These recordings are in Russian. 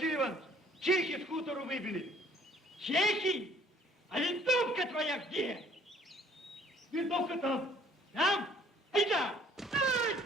Василий Иванович, чехи с хутору выбили. Чехи? А винтовка твоя где? Винтовка там. Там? Айда! Ай!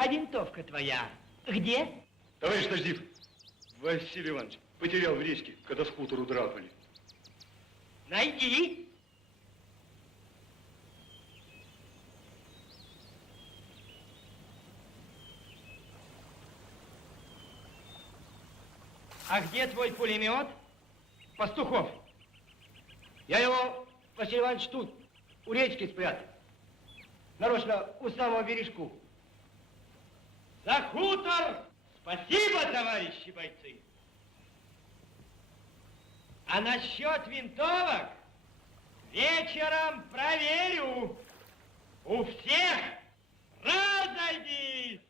А винтовка твоя где? Товарищ Наждив, Василий Иванович потерял в речке, когда с хутору драпали. Найди. А где твой пулемет? Пастухов. Я его, Василий Иванович, тут, у речки спрятал. Нарочно у самого бережку. За хутор! Спасибо, товарищи бойцы! А насчет винтовок вечером проверю. У всех разойдись!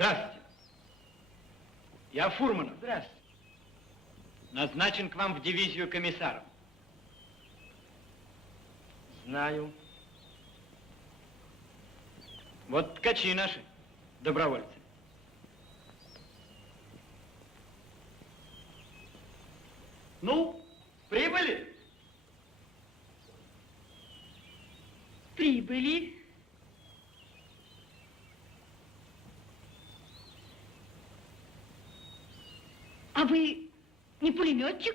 Здравствуйте. Я Фурманов. Здравствуйте. Назначен к вам в дивизию комиссаром. Знаю. Вот ткачи наши, добровольцы. Ну, прибыли? Прибыли. А вы не пулеметчик?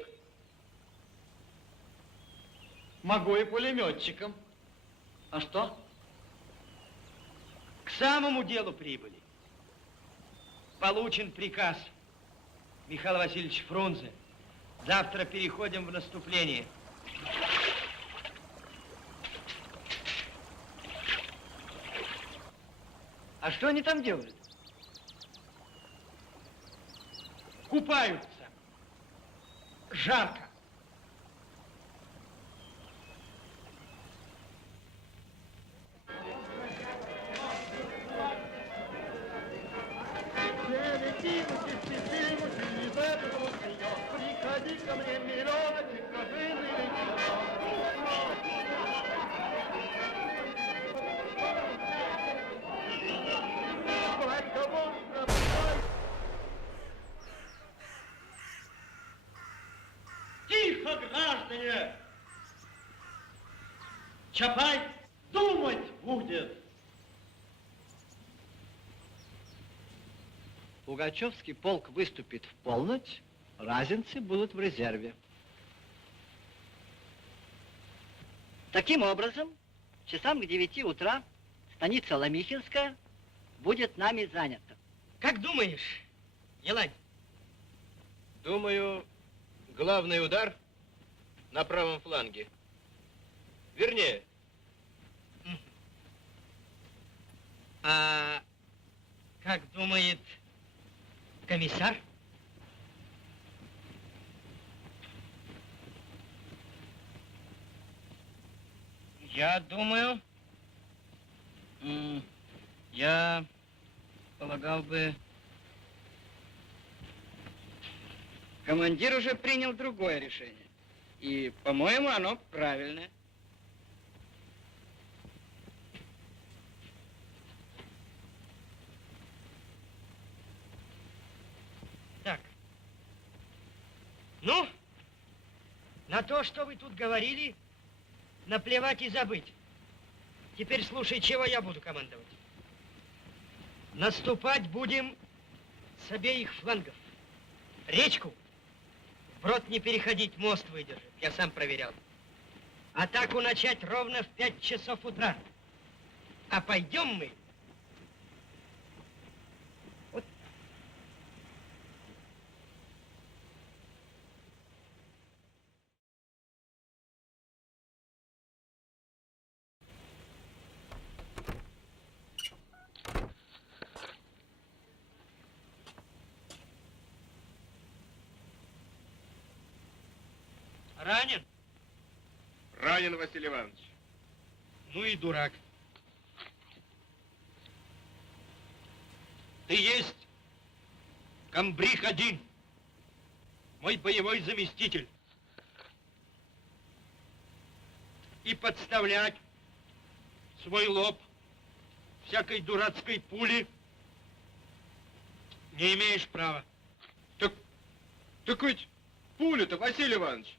Могу и пулеметчиком. А что? К самому делу прибыли. Получен приказ. Михаил Васильевич Фрунзе. Завтра переходим в наступление. А что они там делают? Купаются. Жарко. Приходи ко мне, миллионочек, кожаный. меня! Чапай думать будет! Пугачевский полк выступит в полночь, разинцы будут в резерве. Таким образом, часам к 9 утра станица Ломихинская будет нами занята. Как думаешь, Елань? Думаю, главный удар на правом фланге. Вернее. А как думает комиссар? Я думаю, я полагал бы... Командир уже принял другое решение. И, по-моему, оно правильное. Так. Ну, на то, что вы тут говорили, наплевать и забыть. Теперь слушай, чего я буду командовать. Наступать будем с обеих флангов. Речку вброд не переходить, мост выдержит. Я сам проверял. Атаку начать ровно в 5 часов утра. А пойдем мы... Вот. Ранен? Ранен, Василий Иванович. Ну и дурак. Ты есть комбриг один, мой боевой заместитель. И подставлять свой лоб всякой дурацкой пули не имеешь права. Так ведь пуля-то, Василий Иванович,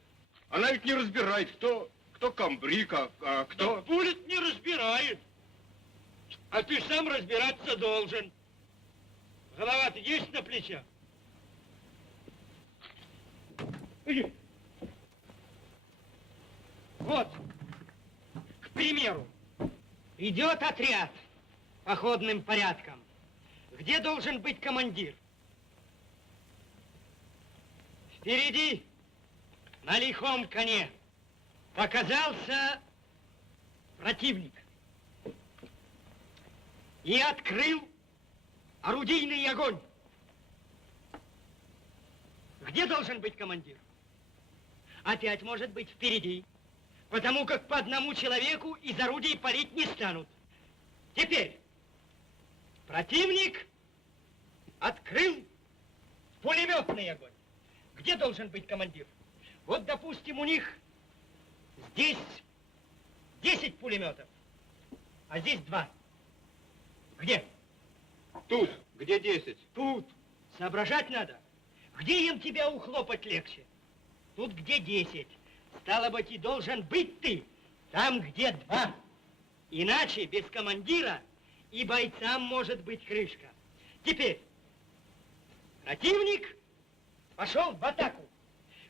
она ведь не разбирает, кто комбриг, а кто... Да пуля не разбирает. А ты сам разбираться должен. Голова-то есть на плечах? Иди. Вот, к примеру, идет отряд походным порядком. Где должен быть командир? Впереди, на лихом коне, показался противник и открыл орудийный огонь. Где должен быть командир? Опять может быть впереди, потому как по одному человеку из орудий палить не станут. Теперь противник открыл пулеметный огонь. Где должен быть командир? Вот, допустим, у них здесь 10 пулеметов, а здесь 2. Где? Тут, где 10? Тут. Соображать надо. Где им тебя ухлопать легче? Тут, где 10. Стало быть, и должен быть ты там, где 2. Иначе без командира и бойцам может быть крышка. Теперь противник пошел в атаку.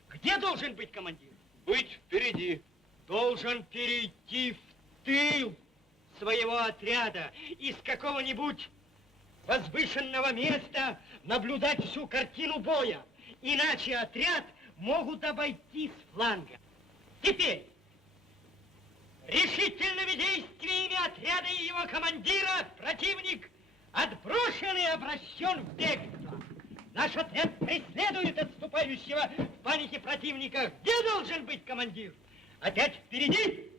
Где должен быть командир? Быть впереди. Должен перейти в тыл своего отряда из какого-нибудь возвышенного места наблюдать всю картину боя. Иначе отряд могут обойти с фланга. Теперь решительными действиями отряда и его командира противник отброшен и обращен в бегство. Наш отряд преследует отступающего в панике противника. Где должен быть командир? Опять впереди,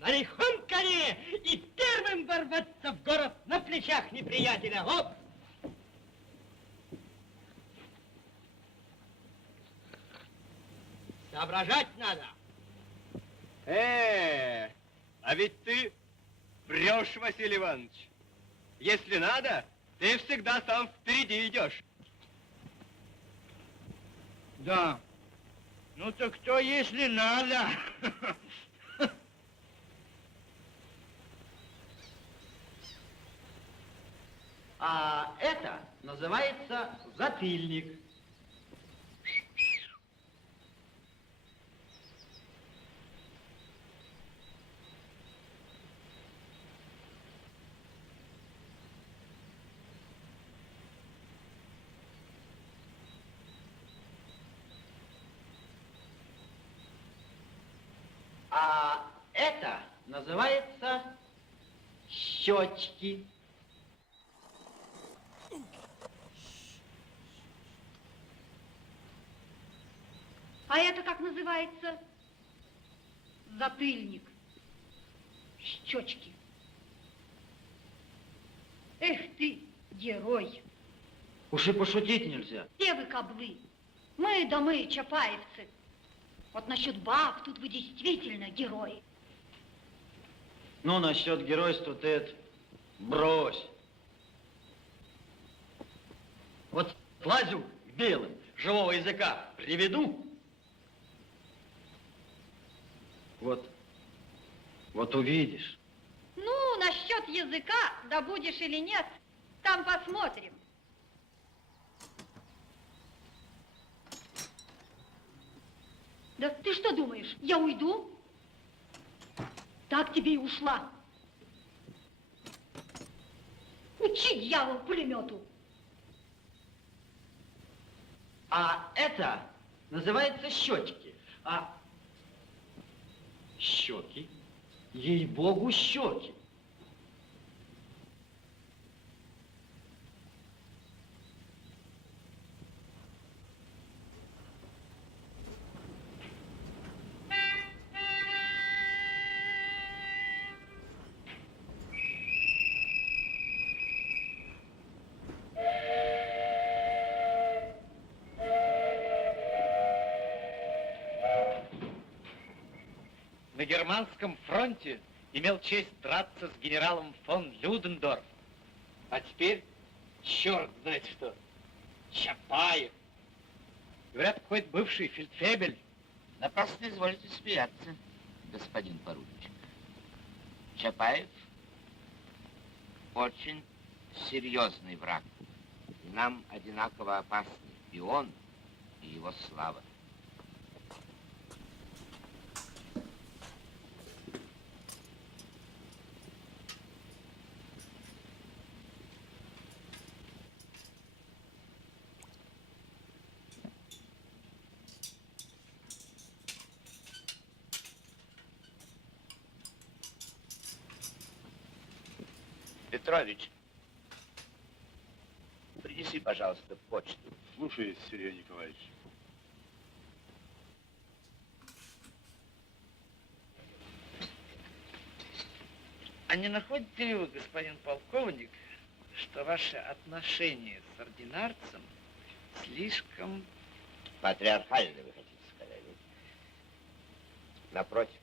на лихом коне, и первым ворваться в город на плечах неприятеля. Оп! Соображать надо. А ведь ты врешь, Василий Иванович. Если надо, ты всегда сам впереди идешь. Да, Ну так кто, если надо? А это называется затыльник. А это называется щечки. А это как называется? Затыльник. Щечки. Эх ты, герой. Уж и пошутить нельзя. Все вы каблы. Мы да мы, чапаевцы. Вот насчет баб тут вы действительно герои. Ну, насчет геройства ты это брось. Вот лазю к белым, живого языка приведу. Вот увидишь. Ну, насчет языка, да будешь или нет, там посмотрим. Да ты что думаешь, я уйду? Так тебе и ушла. Учи, дьявол, пулемету. А это называется щечки. А щеки, ей-богу, щеки. На германском фронте имел честь драться с генералом фон Людендорф. А теперь черт знает что. Чапаев. Говорят, какой-то бывший фельдфебель. Напрасно изволите смеяться, господин поручик. Чапаев очень серьезный враг. И нам одинаково опасны и он, и его слава. Петрович, принеси, пожалуйста, почту. Слушаюсь, Сергей Николаевич. А не находите ли вы, господин полковник, что ваше отношение с ординарцем слишком... Патриархально, вы хотите сказать? Напротив,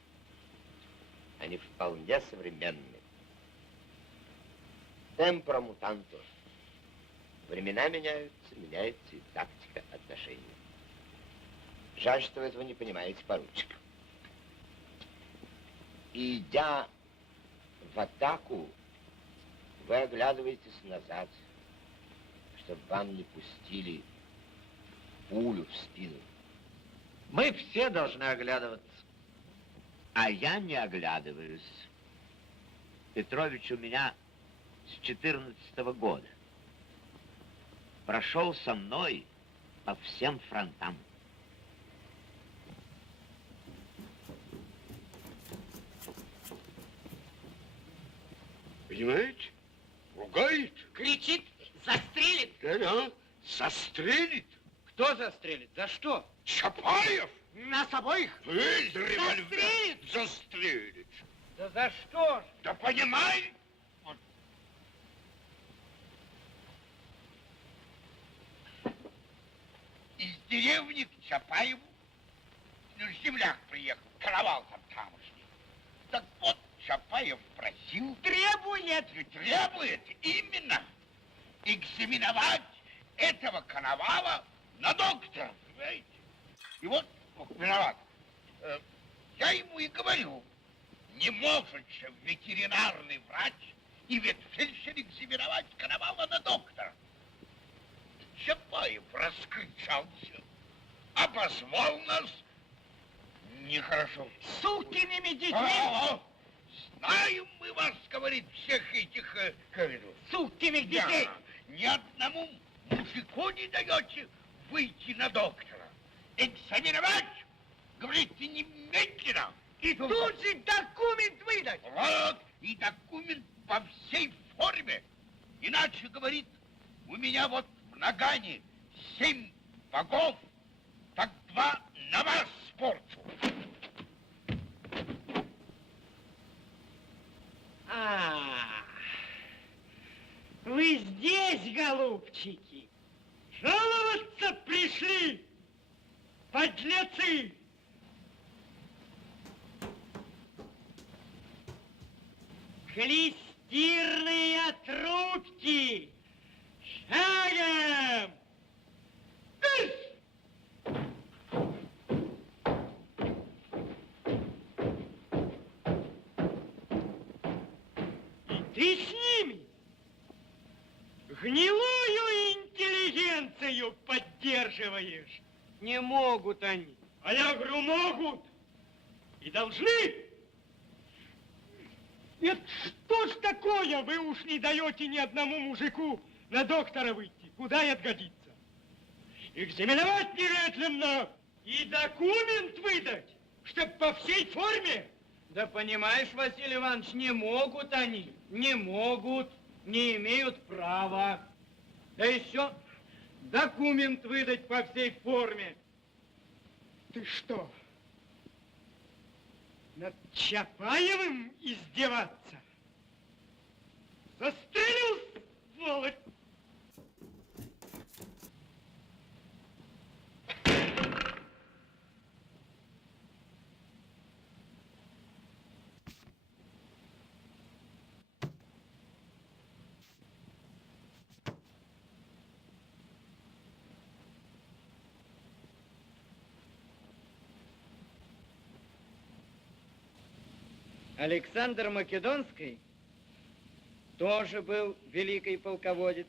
они вполне современны. Темпора мутантус. Времена меняются, меняется и тактика отношений. Жаль, что вы этого не понимаете, поручик. Идя в атаку, вы оглядываетесь назад, чтобы вам не пустили пулю в спину. Мы все должны оглядываться. А я не оглядываюсь. Петрович у меня с 14-го года. Прошел со мной по всем фронтам. Понимаете? Ругает. Кричит, застрелит. Да-да, застрелит. Кто застрелит? За что? Чапаев. Нас обоих? Револьвер. Застрелит. Да за что ж? Да понимаете? Из деревни к Чапаеву, ну, земляк приехал, каравал там тамошний. Так вот, Чапаев просил... Требует! Требует именно экзаменовать этого коновала на доктора, понимаете? И вот Виноват. Я ему и говорю, не может же ветеринарный врач и ветфельдшер экзаменовать Коновала на доктора. Чапаев раскричался, обозвал нас нехорошо. Сукиными детьми! Знаем мы вас, говорит, всех этих Сукиных детей! Ни одному мужику не даете выйти на доктора. Экзаменовать, говорите, немедленно. И тут же документ выдать! Вот, и документ по всей форме. Иначе, говорит, у меня вот в нагане 7 богов, так 2 на вас спорчу. Вы здесь, голубчики? Жаловаться пришли, подлецы! Клестирные трубки! Шагом! Тыш! И ты с ними гнилую интеллигенцию поддерживаешь. Не могут они. А я говорю, могут. И должны. Это что ж такое? Вы уж не даете ни одному мужику на доктора выйти. Куда это годится? Экзаменовать немедленно и документ выдать, чтоб по всей форме. Да понимаешь, Василий Иванович, не могут они, не могут, не имеют права. Да еще документ выдать по всей форме. Ты что, над Чапаевым издеваться? Застрелил, сволочь! Александр Македонский тоже был великий полководец.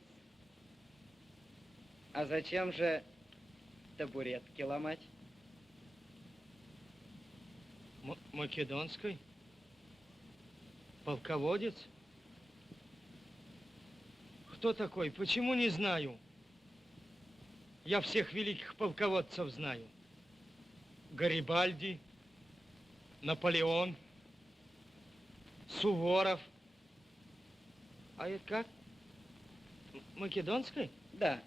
А зачем же табуретки ломать? Македонский? Полководец? Кто такой? Почему не знаю? Я всех великих полководцев знаю. Гарибальди, Наполеон, Суворов. А это как? Македонский? Да.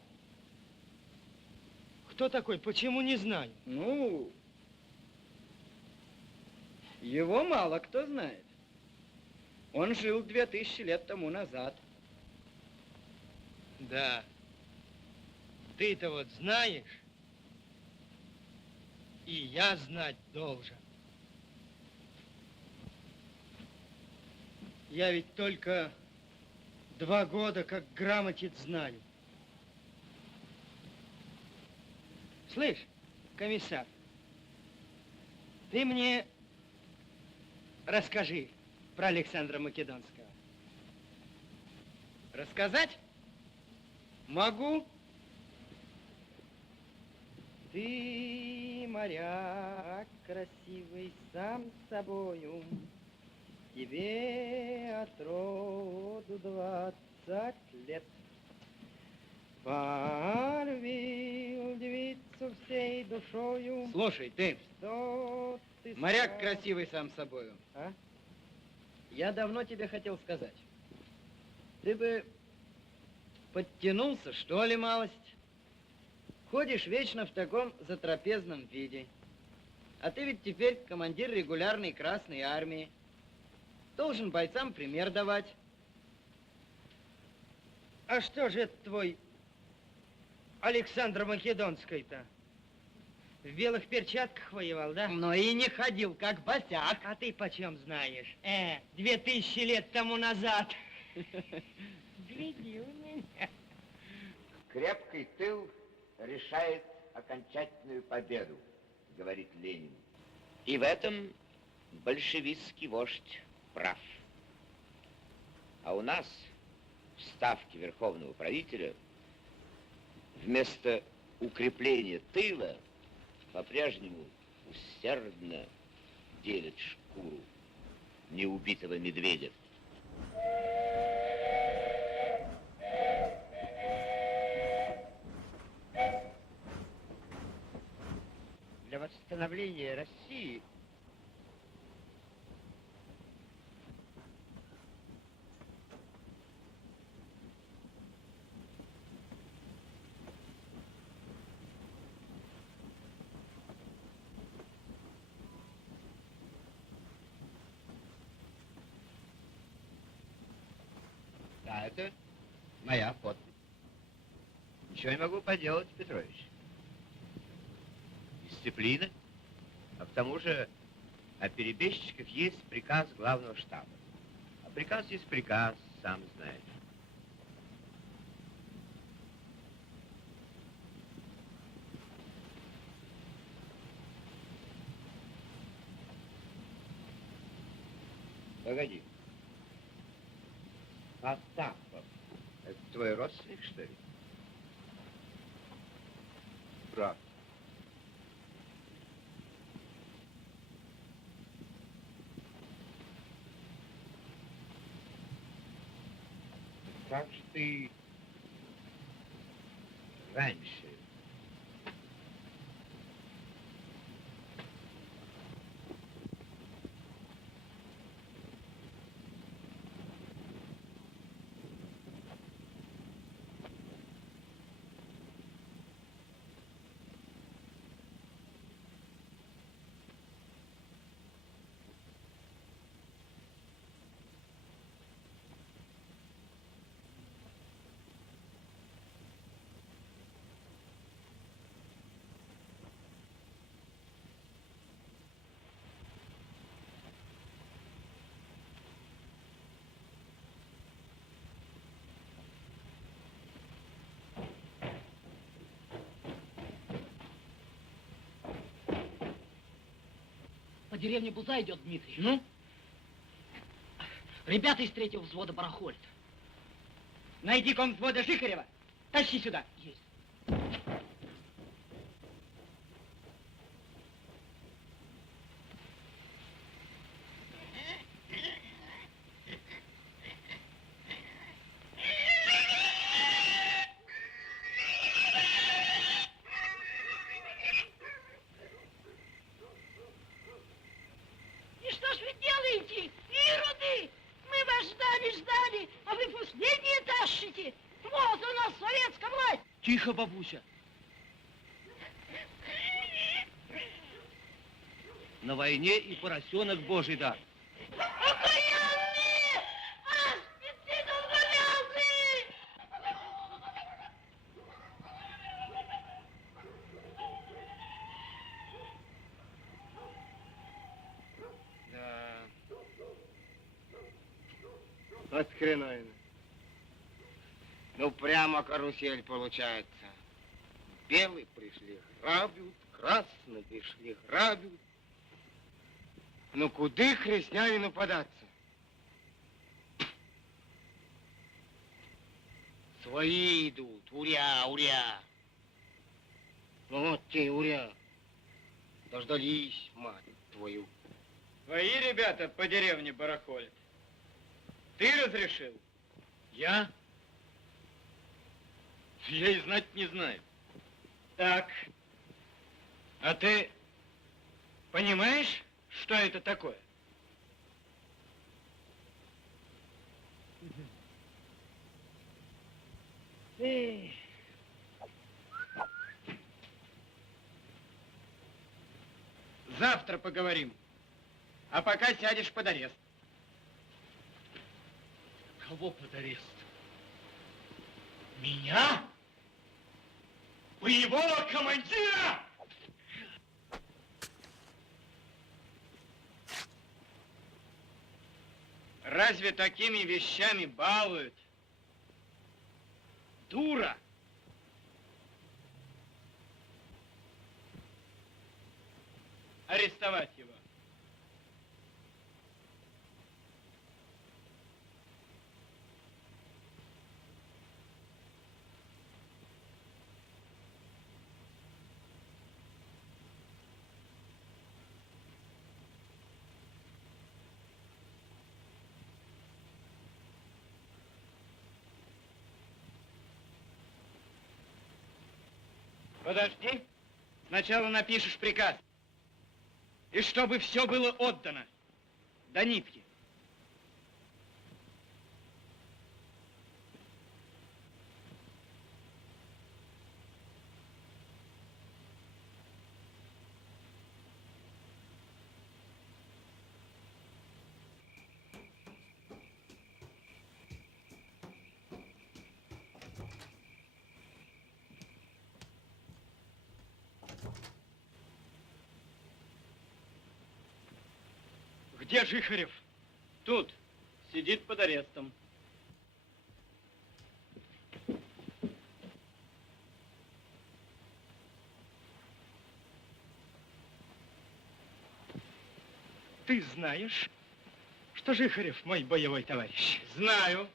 Кто такой? Почему не знаю? Ну, его мало кто знает. Он жил 2000 лет тому назад. Да. Ты-то вот знаешь, и я знать должен. Я ведь только 2 года как грамотец знаю. Слышь, комиссар, ты мне расскажи про Александра Македонского. Рассказать? Могу. Ты, моряк красивый, сам собою, тебе от роду 20 лет. Полюбил девицу всей душою. Слушай, ты, Что ты моряк сказал? красивый сам собою. А? Я давно тебе хотел сказать. Ты бы подтянулся, что ли, малость? Ходишь вечно в таком затрапезном виде. А ты ведь теперь командир регулярной Красной Армии. Должен бойцам пример давать. А что же это твой Александр Македонский-то? В белых перчатках воевал, да? Но и не ходил, как босяк. А ты почем знаешь? 2000 лет тому назад. Гляди у меня. Крепкий тыл решает окончательную победу. говорит Ленин. И в этом большевистский вождь прав. А у нас в ставке верховного правителя вместо укрепления тыла по-прежнему усердно делит шкуру неубитого медведя. Для восстановления России да, это моя подпись. Ничего не могу поделать, Петрович. Дисциплина. А к тому же о перебежчиках есть приказ главного штаба. А приказ есть приказ, сам знаешь. Погоди. Потапов. Это твой родственник, что ли? Брат. Как же ты раньше? По деревне Буза идет Дмитрий. Ну? Ребята из 3-го взвода барахолят. Найди комвзвода Жихарева. Тащи сюда. Есть. И что ж вы делаете, ироды? Мы вас ждали, а вы последние тащите. Вот у нас советская власть. Тихо, бабуся. На войне и поросенок Божий дар. Окаянные! Аспицы долговязые! Да. От хреновина. Ну, прямо карусель получается. Белые пришли, грабят, красные пришли, грабят. Ну, куды христианину податься? Свои идут, уря, уря. Ну, вот те уря. Дождались, мать твою. Твои ребята по деревне барахолят. Ты разрешил? Я? Я и знать не знаю. Так. А ты понимаешь, что это такое? Завтра поговорим. А пока сядешь под арест. Кого под арест? Меня? Боевого командира? Разве такими вещами балуют? Дура! арестовать его. Подожди. Сначала напишешь приказ. И чтобы все было отдано. До нитки. Где Жихарев? Тут сидит под арестом. Ты знаешь, что Жихарев мой боевой товарищ? Знаю.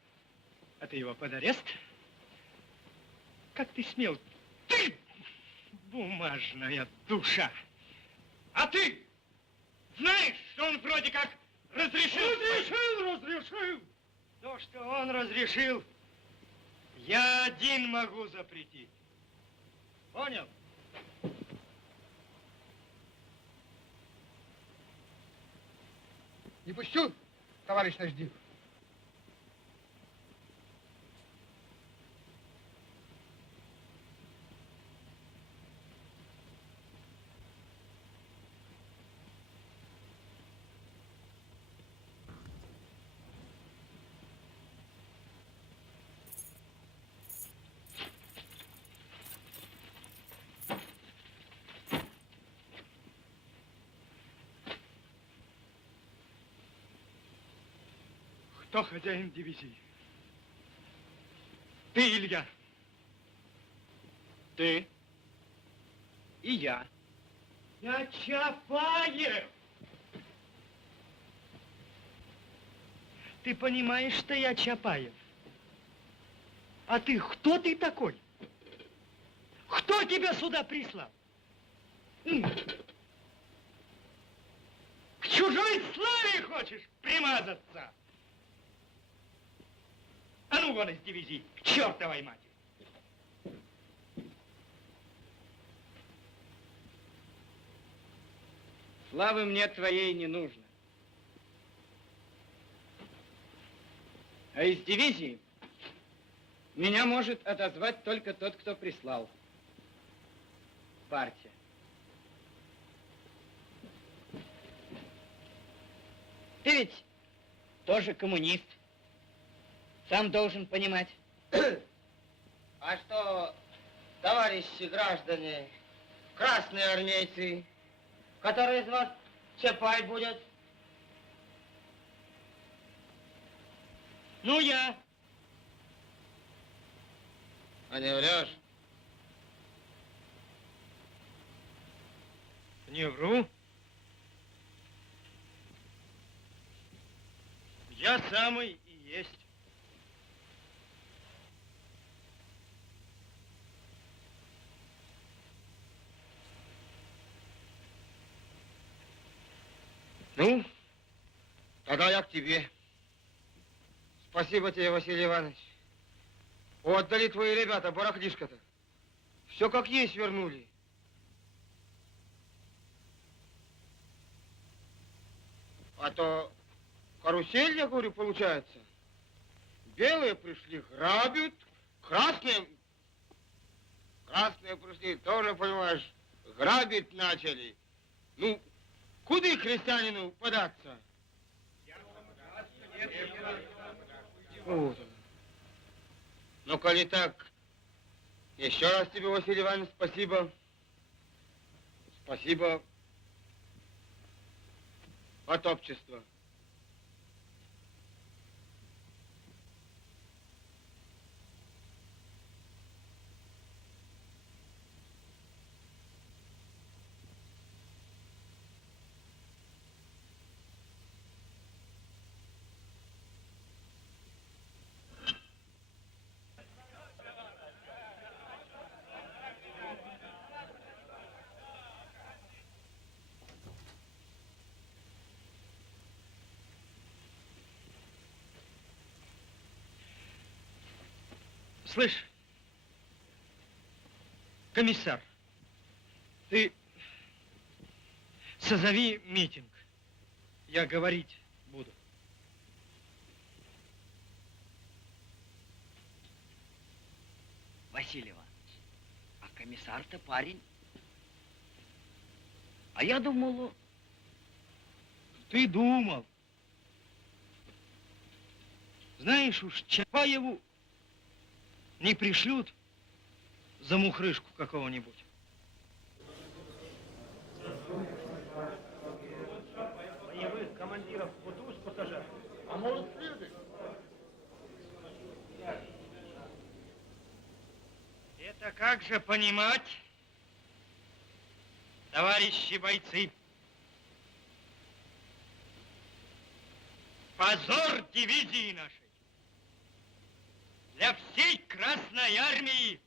А ты его под арест? Как ты смел? Ты, бумажная душа! А ты знаешь, что он вроде как разрешил? Разрешил! То, что он разрешил, я один могу запретить. Понял? Не пущу, товарищ Наждив. Кто хозяин дивизии? Ты, Илья. Ты и я. Я Чапаев! Ты понимаешь, что я Чапаев? А ты кто ты такой? Кто тебя сюда прислал? К чужой славе хочешь примазаться? А ну вон из дивизии, к чертовой матери! Славы мне твоей не нужно. А из дивизии меня может отозвать только тот, кто прислал. Партия. Ты ведь тоже коммунист. Сам должен понимать. А что, товарищи граждане, красные армейцы, который из вас Чапай будет? Ну, я. А не врешь? Не вру. Я самый и есть. Ну, тогда я к тебе. Спасибо тебе, Василий Иванович. Отдали твои ребята барахлишко-то. Все как есть вернули. А то карусель, я говорю, получается. Белые пришли, грабят, красные пришли, тоже, понимаешь, грабить начали. Ну, куда крестьянину податься? Вот. Ну, коли так, еще раз тебе, Василий Иванович, спасибо. Спасибо от общества. Слышь, комиссар, ты созови митинг. Я говорить буду. Василий Иванович, а комиссар-то парень. А я думал, Ты думал. Знаешь уж, Чапаеву не пришлют за мухрышку какого-нибудь. Боевых командиров Кутуз посажать. А может, следует? Это как же понимать, товарищи бойцы? Позор дивизии нашей. Для всей Красной Армии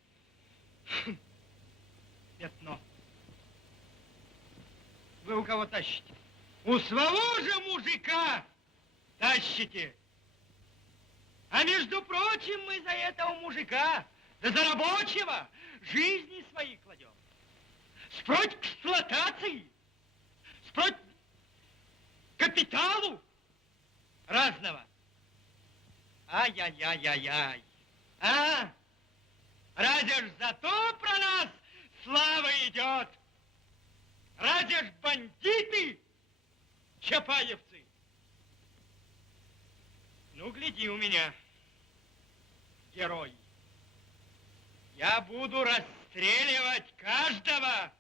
пятно. Вы у кого тащите? У своего же мужика тащите. А между прочим, мы за этого мужика, да за рабочего, жизни свои кладем. Спроть к эксплуатации, спроть капиталу разного. Ай-яй-яй-яй-яй. А? Разве ж зато про нас слава идет? Разве ж бандиты, чапаевцы? Ну, гляди у меня, герой. Я буду расстреливать каждого,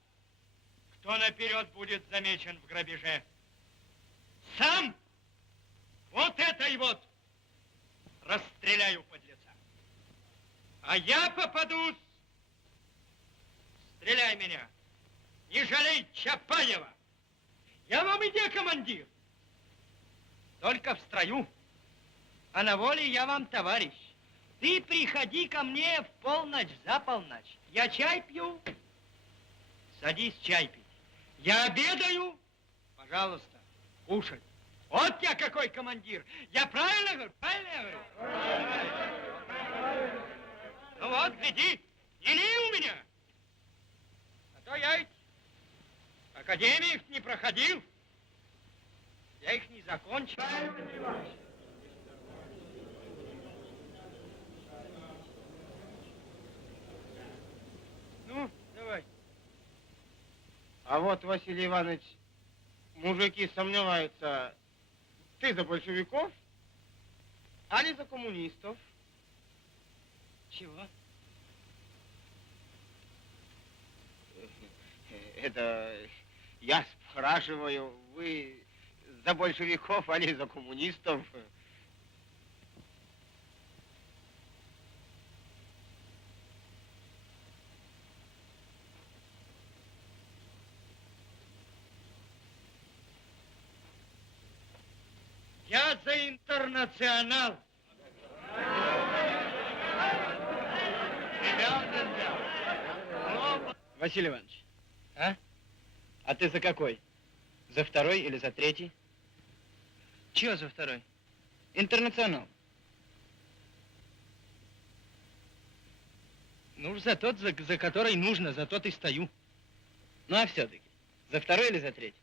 кто наперед будет замечен в грабеже. Сам вот этой вот расстреляю подлеца. А я попадусь. Стреляй меня. Не жалей Чапаева. Я вам иди, командир. Только в строю. А на воле я вам товарищ. Ты приходи ко мне в полночь, за полночь. Я чай пью. Садись чай пить. Я обедаю. Пожалуйста, кушать. Вот я какой командир. Я правильно говорю? Правильно я говорю? Ну вот, гляди, не ли у меня. А то я ведь академию не проходил. Я их не закончил. Ну, давай. А вот, Василий Иванович, мужики сомневаются, ты за большевиков, али за коммунистов? Чего? Это я спрашиваю, вы за большевиков, али за коммунистов? Я за интернационал. Василий Иванович, а ты за какой? За второй или за третий? Чего за второй? Интернационал. Ну, за тот, за который нужно, за тот и стою. Ну, а все-таки, за второй или за третий?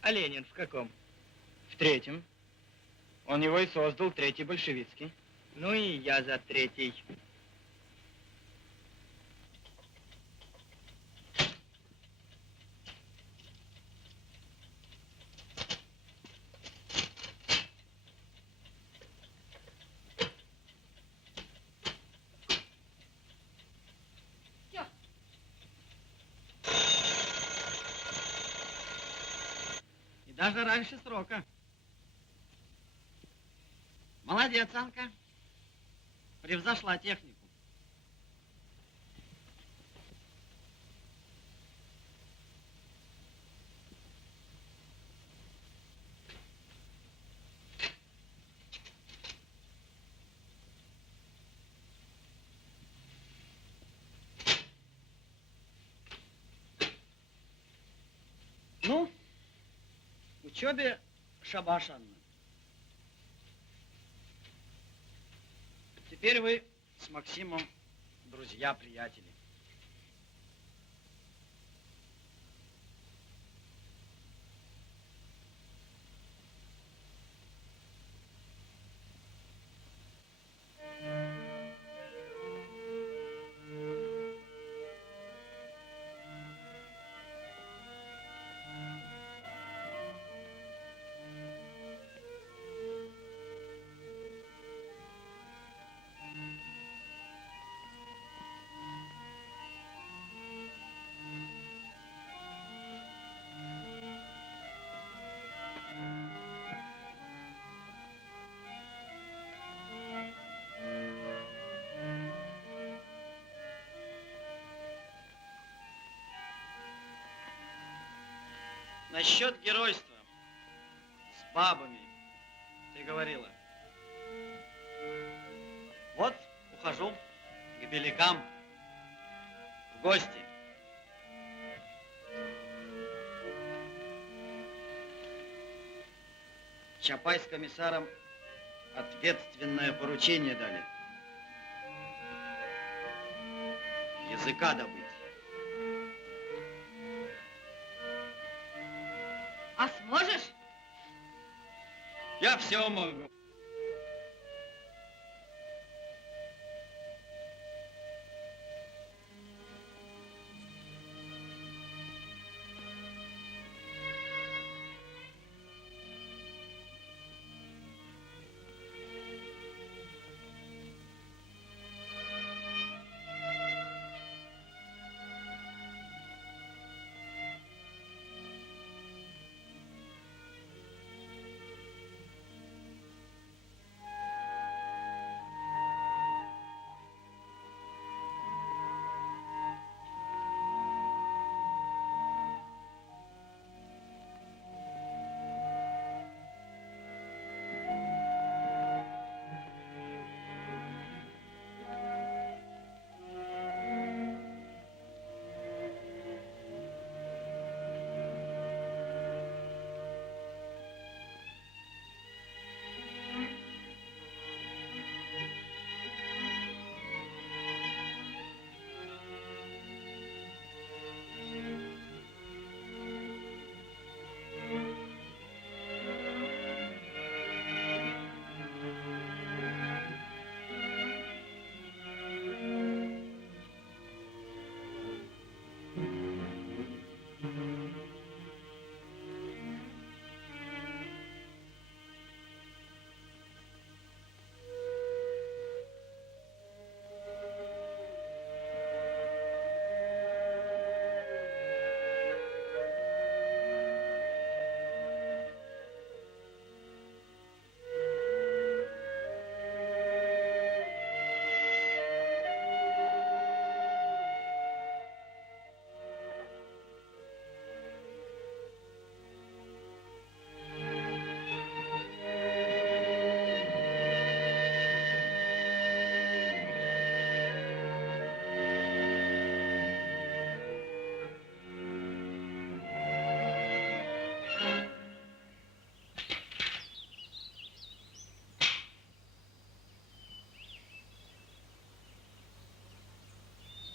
А Ленин в каком? В третьем. Он его и создал, третий большевистский. Ну и я за третий. И даже раньше срока. Молодец, Анка. Превзошла технику. Ну, учебе шабаш, Анна. Теперь вы с Максимом друзья-приятели. Насчет геройства с бабами ты говорила. Вот ухожу к белякам в гости. Чапай с комиссаром ответственное поручение дали. Языка добыть. А сможешь? Я все могу.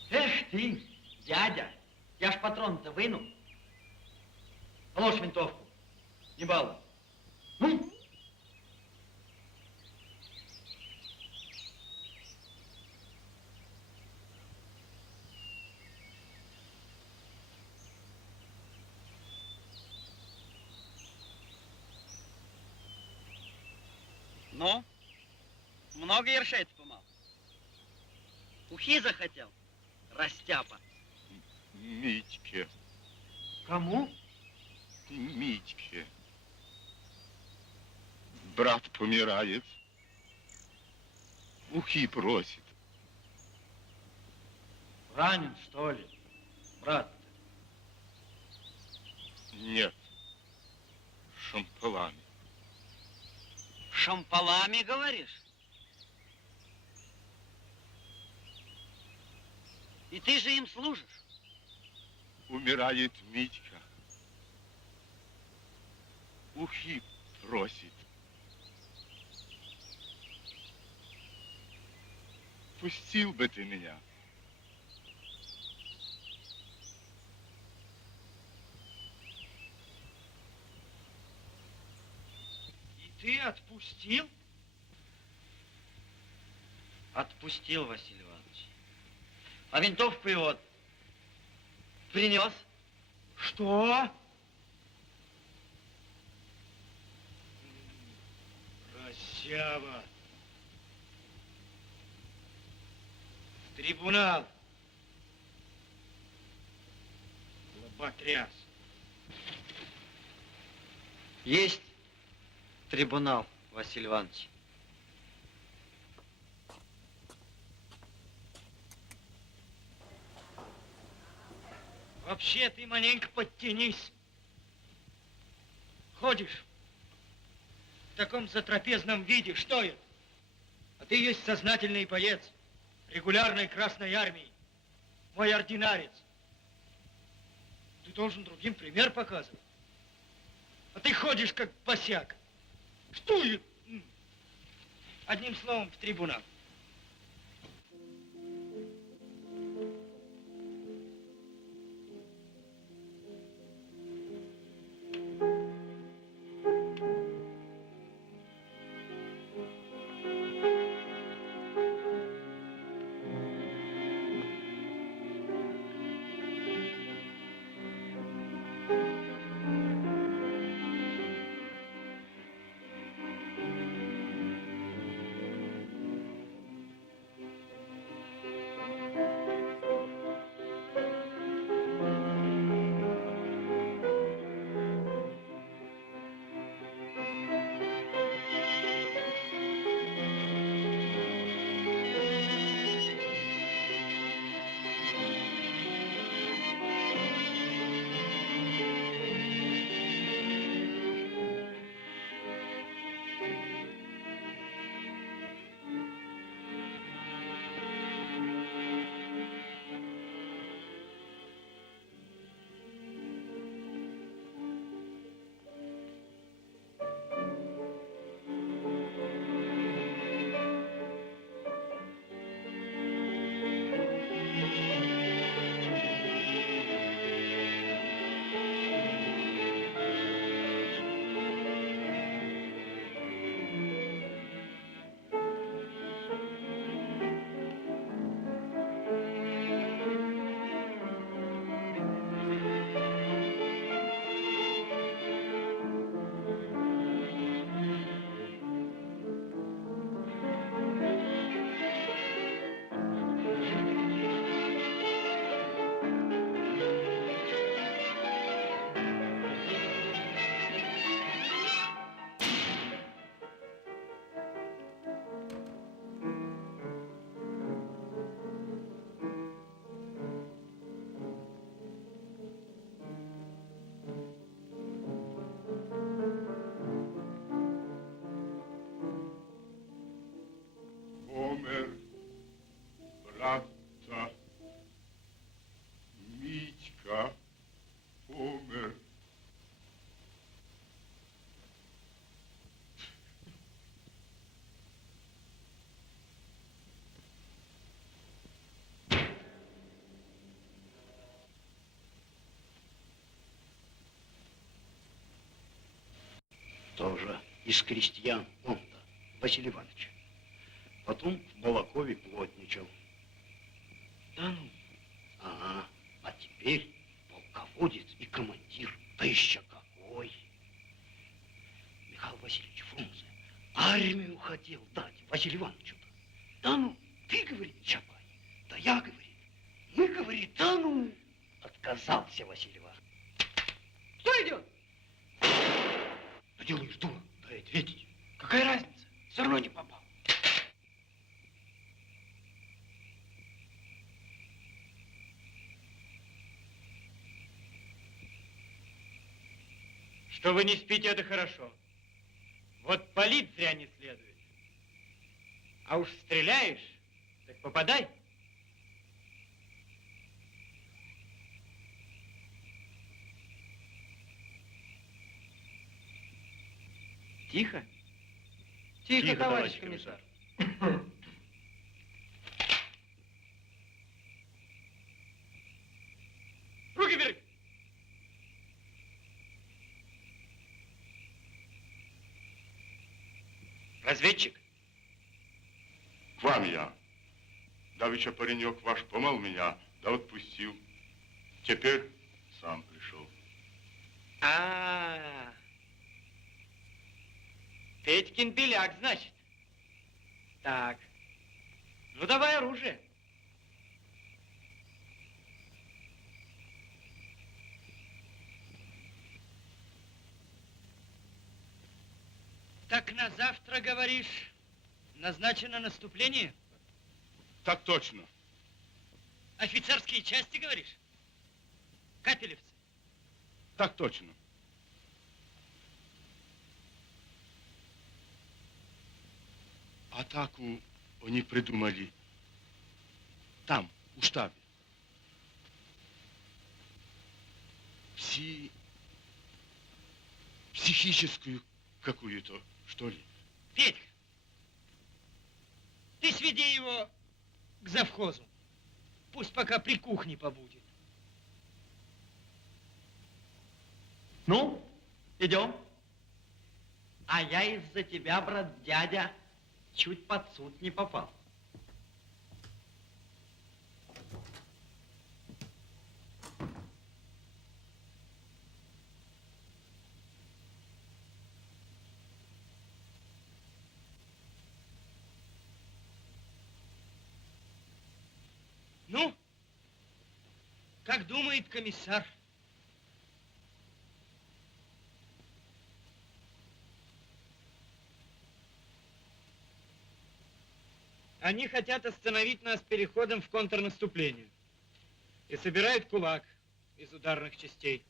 Эх ты, дядя, я ж патрон-то выну. Положь винтовку, не балуй. Ну? Ну? Много ершей-то помал? Ухи захотел? Растяпа. Митьке, Кому? Митьке. Брат помирает. Ухи просит. Ранен, что ли? Брат. Нет. Шампалами. Шампалами, говоришь? И ты же им служишь? Умирает Митька. Ухи просит. Отпустил бы ты меня. И ты отпустил? Отпустил, Василий Иванович. А винтовку его принес. Что? Разява. В трибунал. Лоботряс. Есть трибунал, Василий Иванович. Вообще ты маленько подтянись. Ходишь в таком затрапезном виде, что это? А ты есть сознательный боец регулярной Красной Армии, мой ординарец. Ты должен другим пример показывать. А ты ходишь как босяк. Что это? Одним словом, в трибунал. Помер брата Митька, помер. Тоже из крестьян он-то, Василий Иванович. Потом в Балакове плотничал. Да ну? Ага. А теперь полководец и командир. Да еще какой. Михаил Васильевич Фрунзе армию хотел дать Василию Ивановичу-то. Да ну, ты, говорит, Чапай. Да я, говорит. Мы, говорит, да ну. Отказался Василий Иванович. Кто идет? Да делаешь, дура, дай ответить. Какая разница? Все равно не попал. Что вы не спите, это хорошо. Вот палить зря не следует. А уж стреляешь, так попадай. Тихо. Тихо, товарищ комиссар. разведчик? К вам я. Давеча паренек ваш помал меня, да отпустил. Теперь сам пришел. А, Петькин беляк, значит. Так, ну давай оружие. Так на завтра, говоришь, назначено наступление? Так точно. Офицерские части, говоришь? Капелевцы? Так точно. Атаку они придумали там, у штабе. Психическую какую-то, что ли. Петька, ты сведи его к завхозу. Пусть пока при кухне побудет. Ну, идем. А я из-за тебя, брат дядя, чуть под суд не попал. Ну, как думает комиссар? Они хотят остановить нас переходом в контрнаступление и собирают кулак из ударных частей.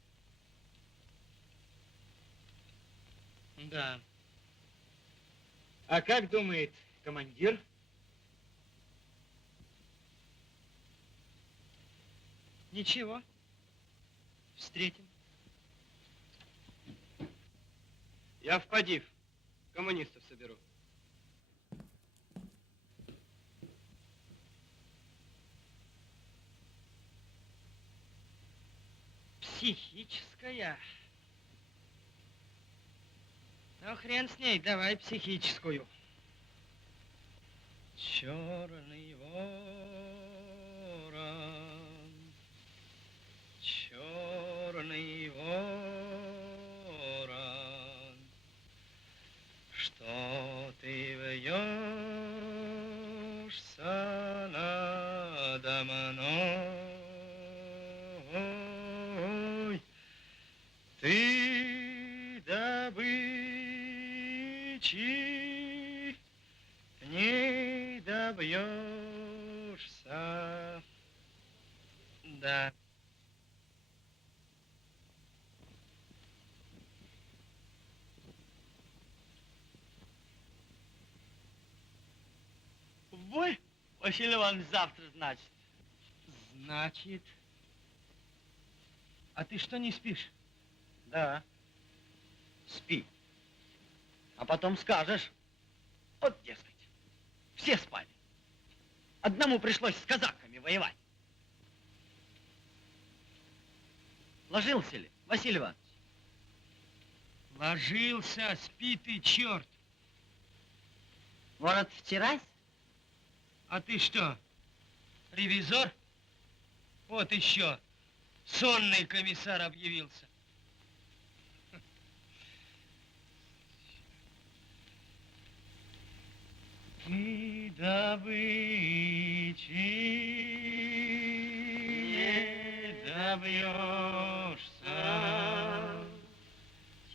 Да. А как думает командир? Ничего. Встретим. Я в Падив. Коммунистов соберу. Психическая. Ну, хрен с ней, давай психическую. Черный ворон, черный ворон, что ты вьешься надо мной? Ты добычи не добьешься. Да. В бой, Василий Иванович, завтра, значит. Значит. А ты что, не спишь? Да. Спи. А потом скажешь. Вот, дескать, все спали. Одному пришлось с казаками воевать. Ложился ли, Василий Иванович? Ложился, спи ты, черт. Может, вчера? А ты что, ревизор? Вот еще, сонный комиссар объявился. Ты добычи не добьешься,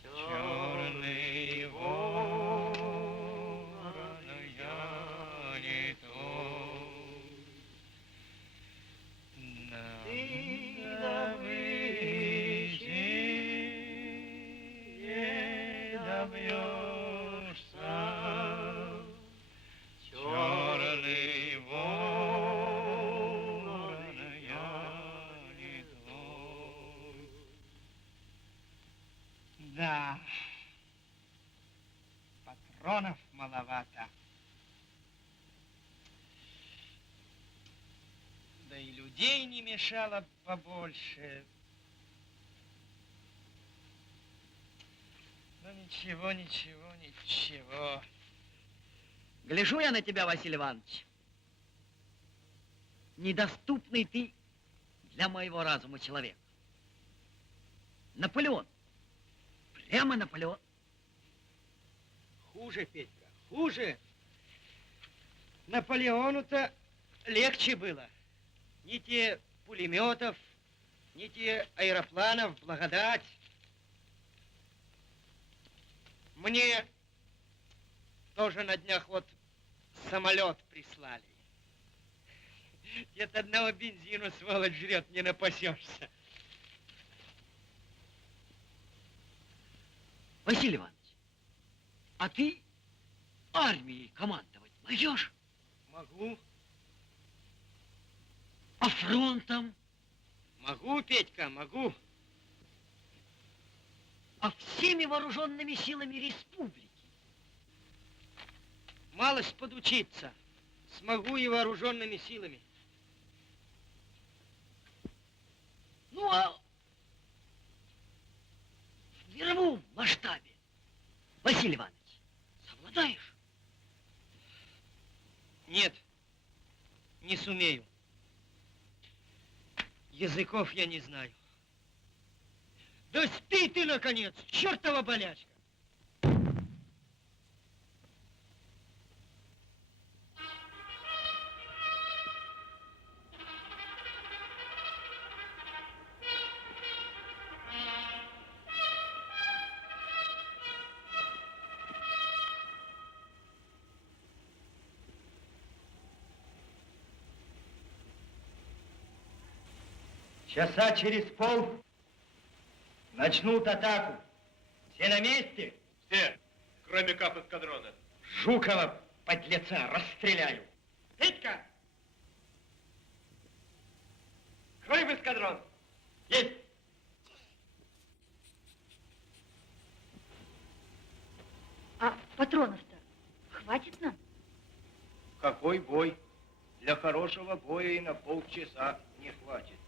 черный ворон, я не тот. Ты добычи не добьешься, черный ворон, я не тот. Да, патронов маловато. Да и людей не мешало побольше. Ну ничего, ничего, ничего. Гляжу я на тебя, Василий Иванович. Недоступный ты для моего разума человек. Наполеон. Прямо Наполеон. Хуже, Петька, хуже. Наполеону-то легче было. Ни те пулеметов, ни те аэропланов, благодать. Мне тоже на днях вот самолет прислали. И от одного бензина, сволочь, жрет, не напасешься. Василий Иванович, а ты армией командовать можешь? Могу. А фронтом? Могу, Петька, могу. А всеми вооруженными силами республики? Малость подучиться. Смогу и вооруженными силами. Ну, а в мировом масштабе, Василий Иванович, совладаешь? Нет, не сумею. Языков я не знаю. Да спи ты, наконец, чертова болячка! Часа через пол начнут атаку. Все на месте? Все, кроме кап эскадрона. Жукова, подлеца, расстреляю. Петька! Крой в эскадрон. Есть! А патронов-то хватит нам? Какой бой? Для хорошего боя и на полчаса не хватит.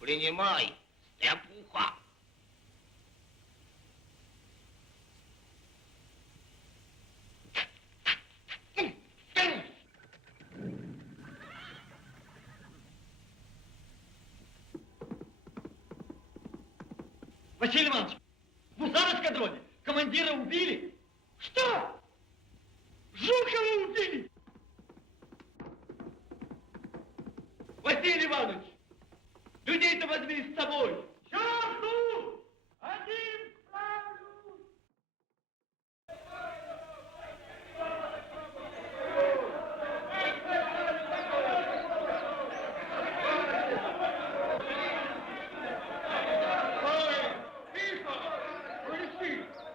Принимай, стряпуха. Василий Иванович, в эскадроне командира убили. Что? Жукова убили? Василий Иванович, людей-то возьми с собой. Черту! Один правду!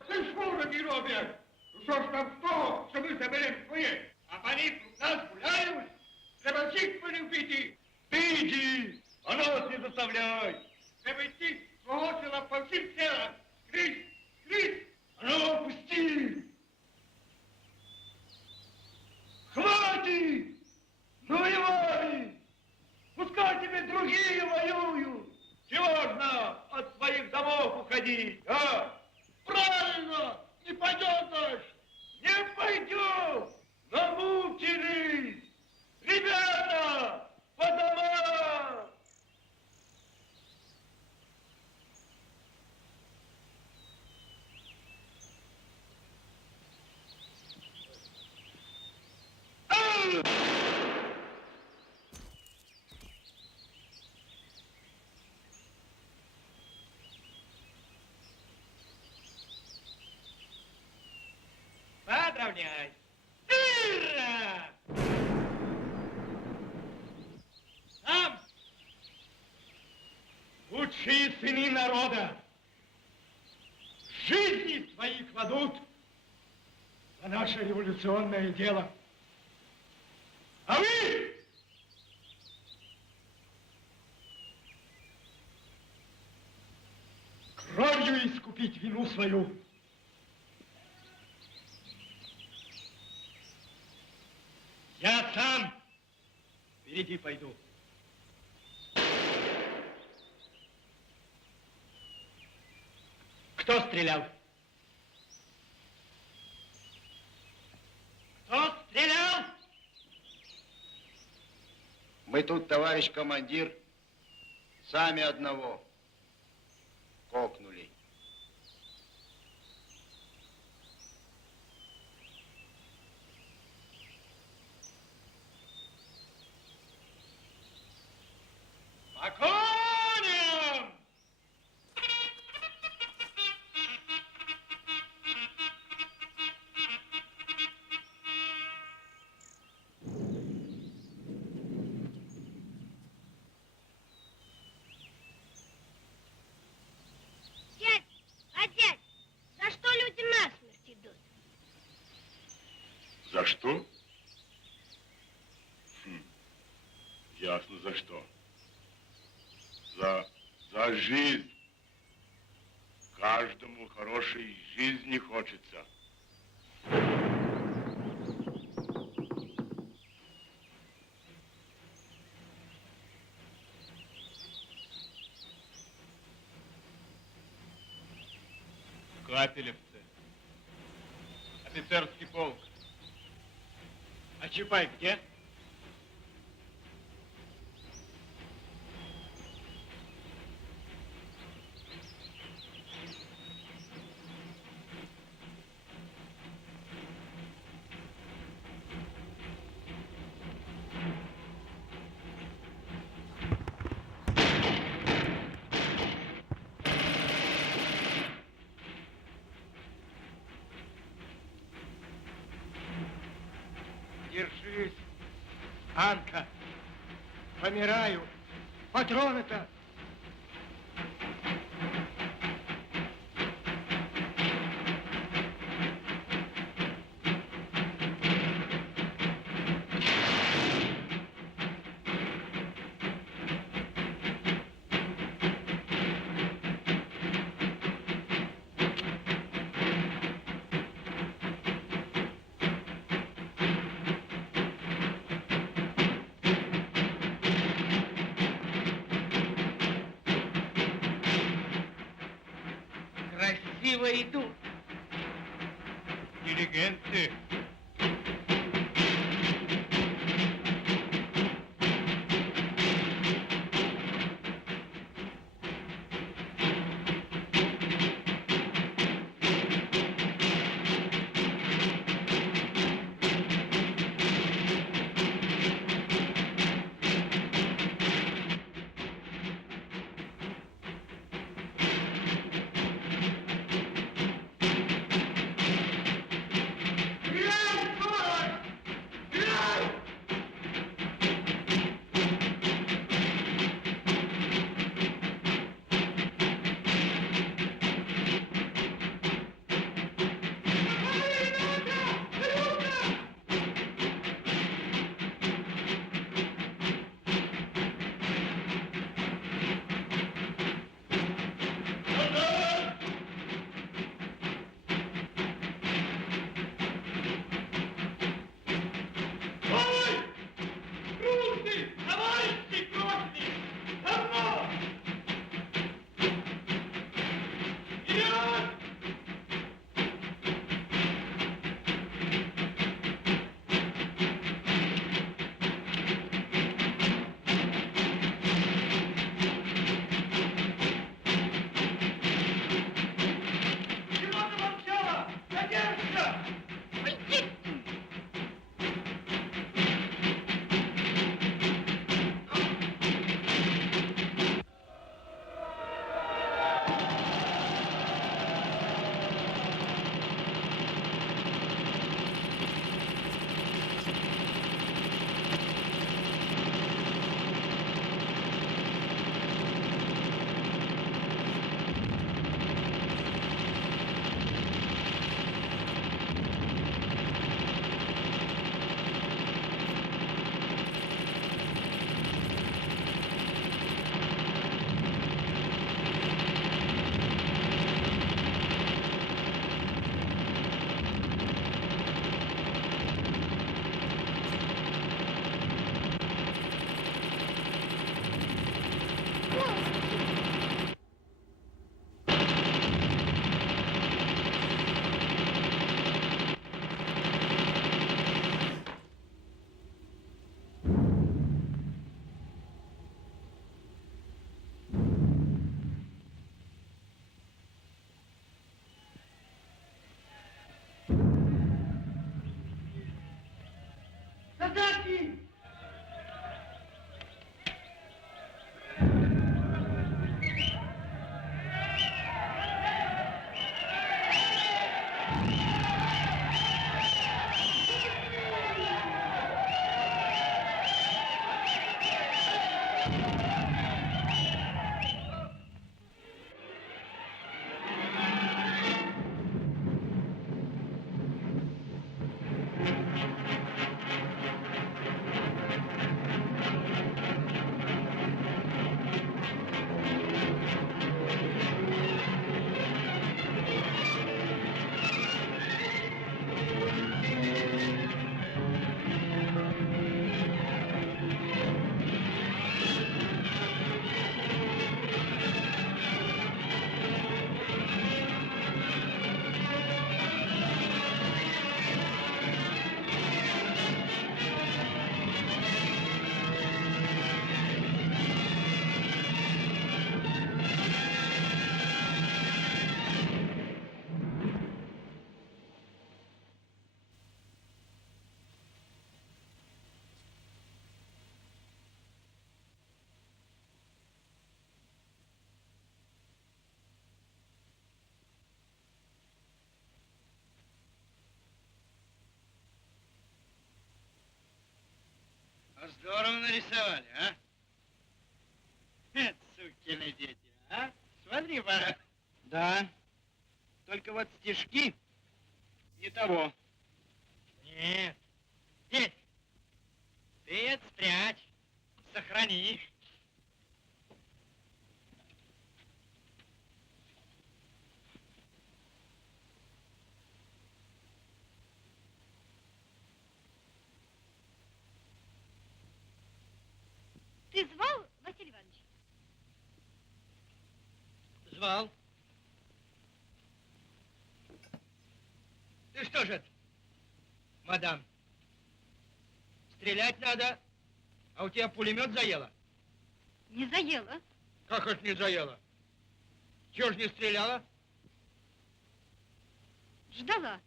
Ти що такі роблять? Що ж там з того, що ми заберемо своє? А вони тут нас гуляють? Треба всіх перебити. Ти йди, а нас не заставляй. Треба йти свого села по всім селам. Скрізь, скрізь. А ну, пусти. Хватит! Ну воевали! Пускай тебе другие воюют! Чего ж нам от своих домов уходить, а? Правильно! Не пойдет наш! Не пойдем! Намучились! Ребята! По домам! Поздравляй! Ура! Там лучшие сыны народа жизни свои кладут за наше революционное дело. А вы кровью искупить вину свою. Я сам впереди пойду. Кто стрелял? Кто стрелял? Мы тут, товарищ командир, сами одного кокнули. По коням! Дядь, за что люди насмерть идут? За что? Ясно, за что. За жизнь. Каждому хорошей жизни хочется. Капелевцы. Офицерский полк. А Чапай где? Держись, Анка. Помираю. Патроны-то. Красиво идут. Дилигенты. нарисовали, а? Сукины дети, а? Смотри, пора. Да, только вот стишки не того. Нет. Дед, ты это спрячь, сохрани. Ты звал, Василий Иванович? Звал. Ты что же это, мадам? Стрелять надо, а у тебя пулемет заело? Не заела. Как это не заело? Чего ж не стреляла? Ждала,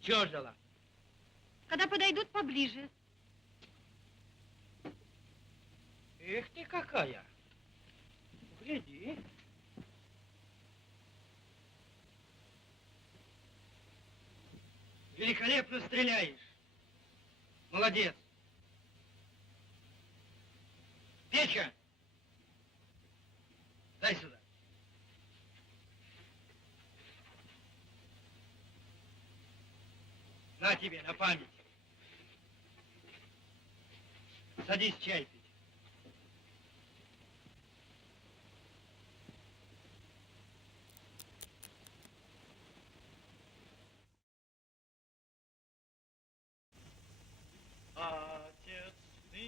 Чего ждала? когда подойдут поближе. Эх ты какая! Гляди. Великолепно стреляешь. Молодец. Печка, дай сюда. На тебе, на память. Садись чай пить. Отец, ты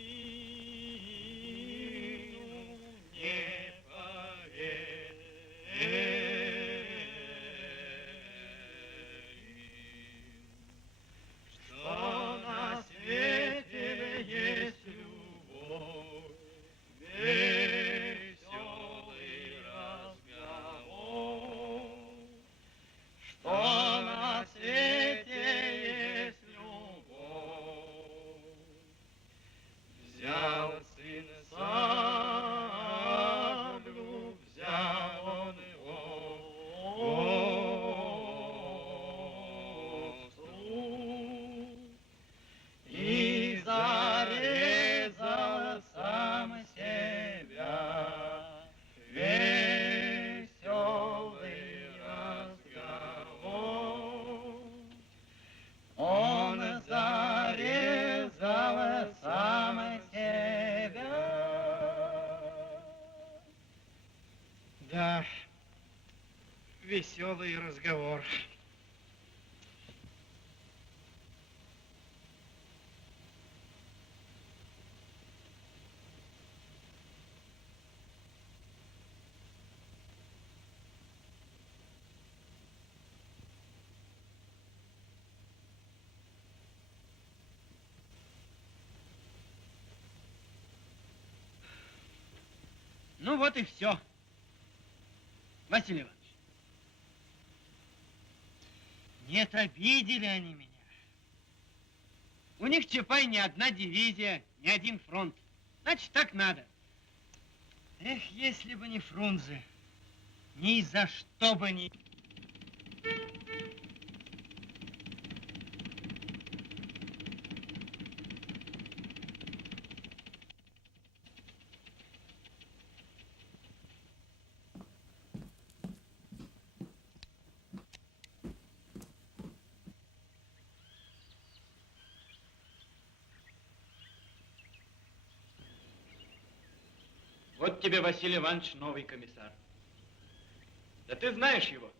не поверишь, что на свете есть любовь, веселый разговор, что на свете есть любовь. Взял сын саблю, взял он его остру и зарезал сам себя. Веселый разговор. Он зарезал сам себя. Да, веселый разговор. Ну вот и все. Василий Иванович. Нет, обидели они меня. У них, Чапай, ни одна дивизия, ни один фронт. Значит, так надо. Эх, если бы не Фрунзе, ни за что бы не... Вот тебе, Василий Иванович, новый комиссар. Да ты знаешь его?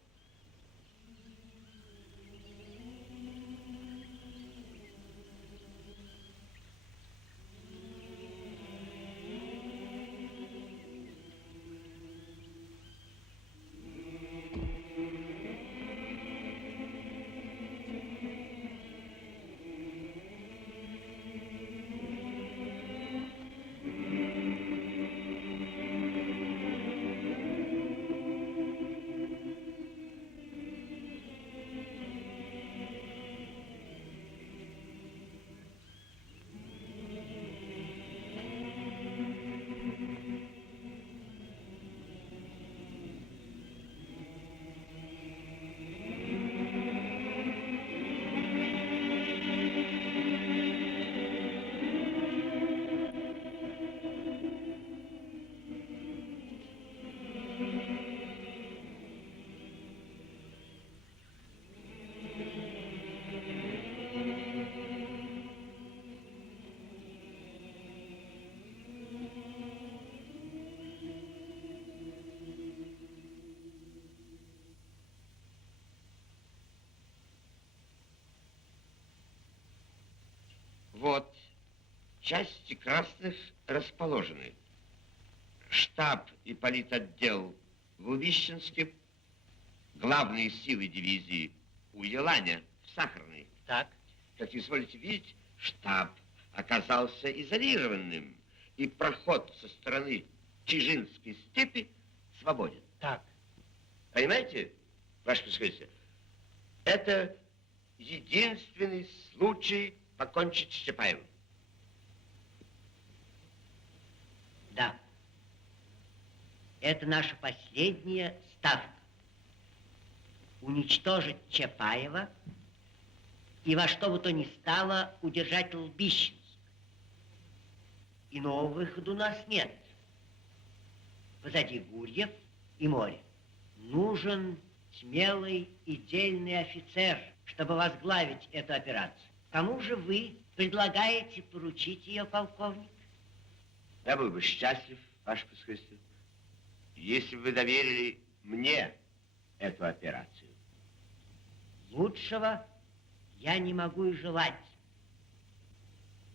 Части красных расположены. Штаб и политотдел в Увищенске, главные силы дивизии у Еланя в Сахарной. Так. Как изволите видеть, штаб оказался изолированным, и проход со стороны Чижинской степи свободен. Так. Понимаете, ваше происходительство? Это единственный случай покончить с Чапаевым. Да. Это наша последняя ставка. Уничтожить Чапаева и во что бы то ни стало удержать Лбищенск. Иного выхода у нас нет. Позади Гурьев и море. Нужен смелый и дельный офицер, чтобы возглавить эту операцию. Кому же вы предлагаете поручить ее, полковник? Я был бы счастлив, ваше происходительство, если бы вы доверили мне эту операцию. Лучшего я не могу и желать.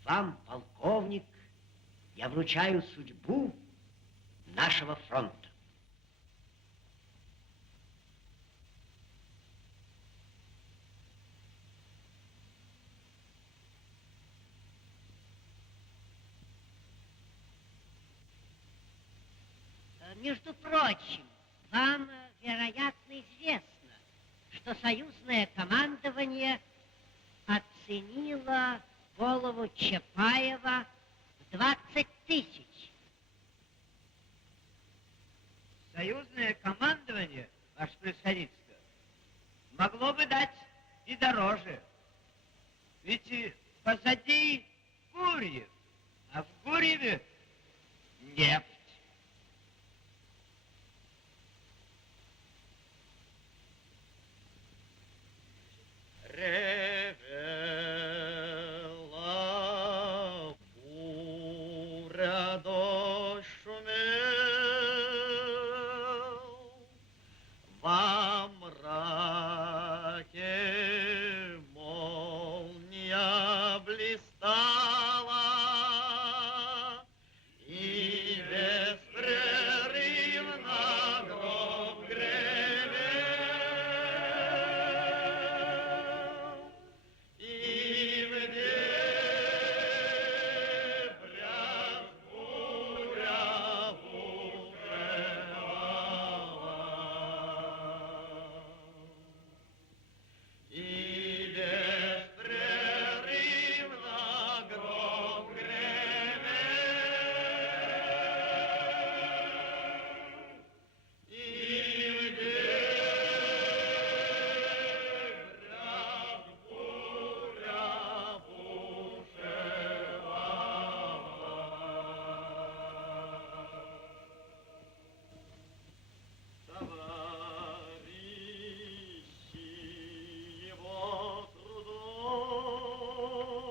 Вам, полковник, я вручаю судьбу нашего фронта. Между прочим, вам, вероятно, известно, что союзное командование оценило голову Чапаева в 20 тысяч. Союзное командование, ваше происходительство, могло бы дать и дороже. Ведь и позади Гурьев, а в Гурьеве нефть. Ревела буря, дождь шумел, во мраке молния блистала, и беспрерывно гром гремел.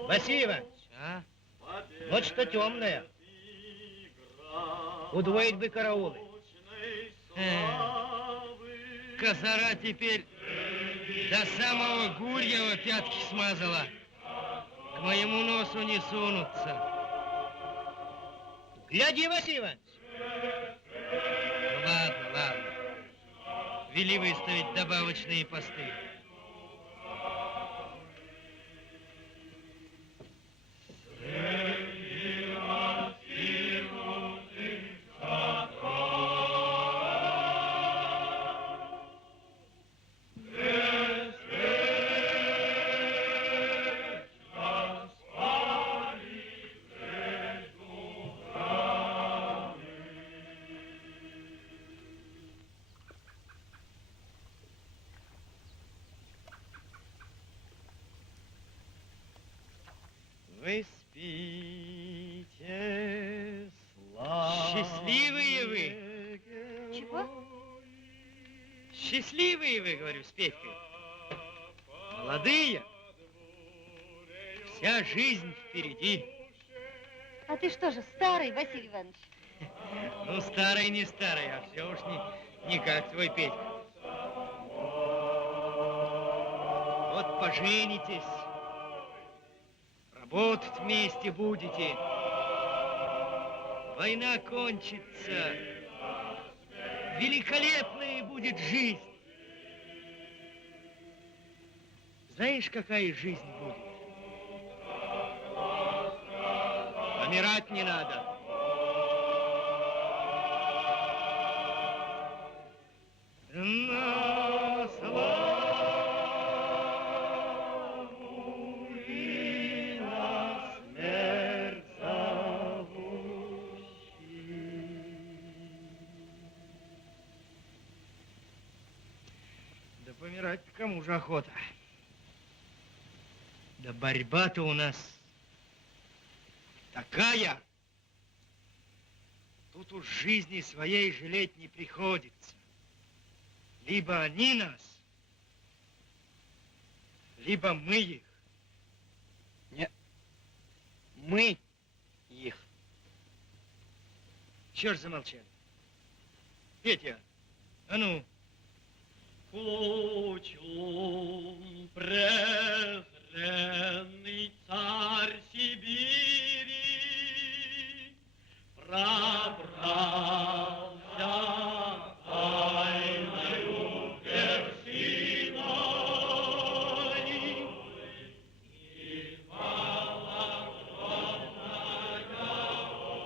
Василий Иванович, вот что темное. Удвоить бы караулы. Козара теперь до самого Гурьева пятки смазала. К моему носу не сунутся. Гляди, Василий Иванович. Ладно, ладно. Вели выставить добавочные посты. Вы спите, славы. Счастливые вы. Чего? Счастливые вы, говорю, с Петькой. Молодые. Вся жизнь впереди. А ты что же, старый, Василий Иванович? Ну, старый не старый, а все уж не как твой Петька. Вот поженитесь, Работать вместе будете. Война кончится. Великолепная будет жизнь. Знаешь, какая жизнь будет? Помирать не надо. На славу и на смерть зовущий. Да помирать кому же охота? Да борьба-то у нас такая. Тут уж жизни своей жалеть не приходится. Либо они нас, либо мы их. Нет, мы их. Чего ж замолчали? Петя, а ну. Кучум презренный царь Сибири пробрался тайною вершиной, и пала грозная война.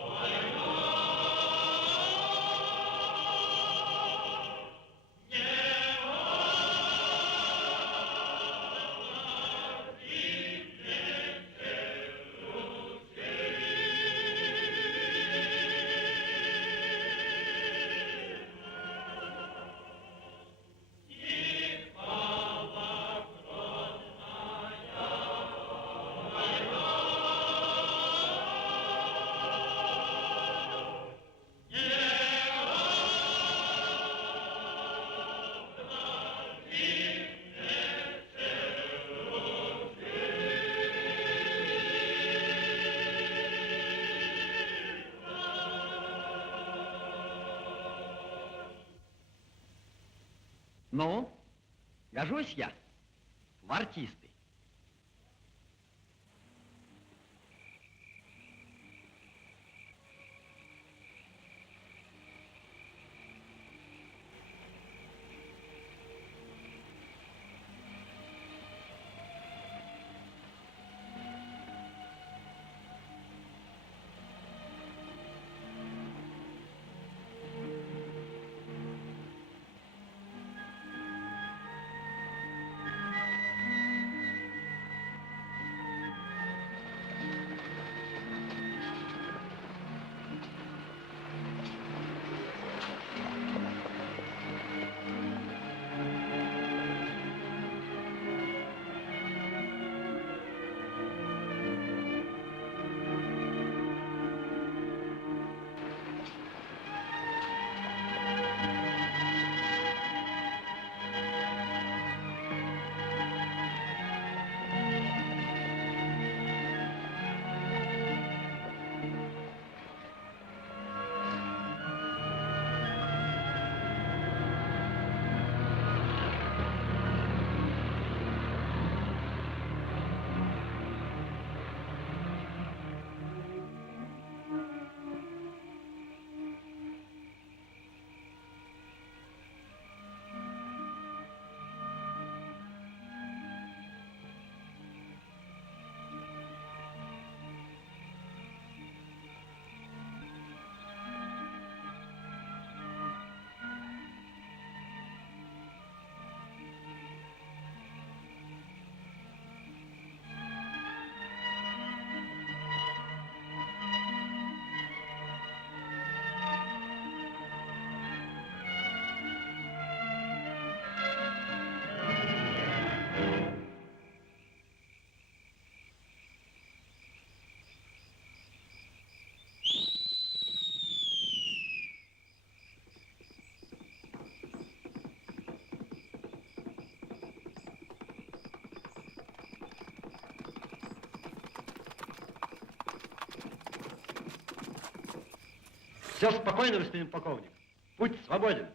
Ну, гожусь я в артисты. Все спокойно, господин полковник. Путь свободен.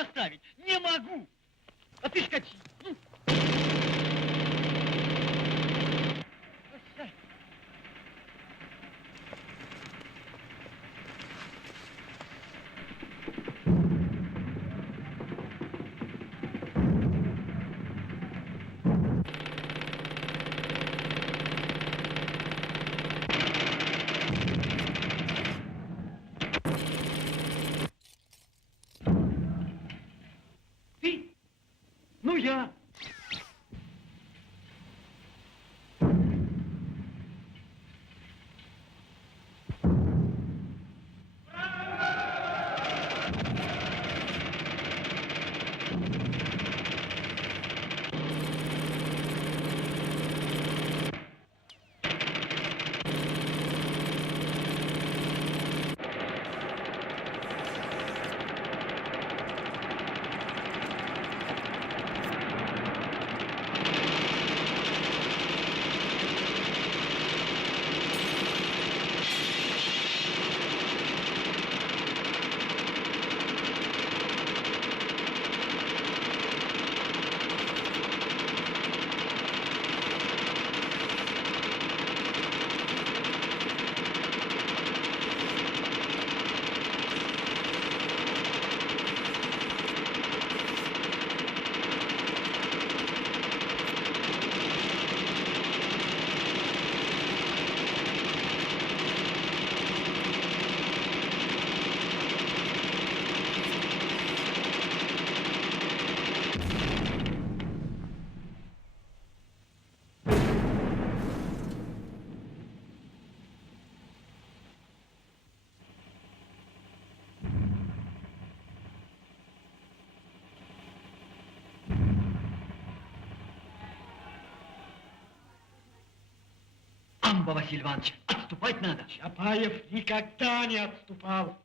оставить? Не могу. А ты скачи. Ты? Ну, я. Амба, Василий Иванович, отступать надо. Чапаев никогда не отступал.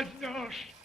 возьмешь.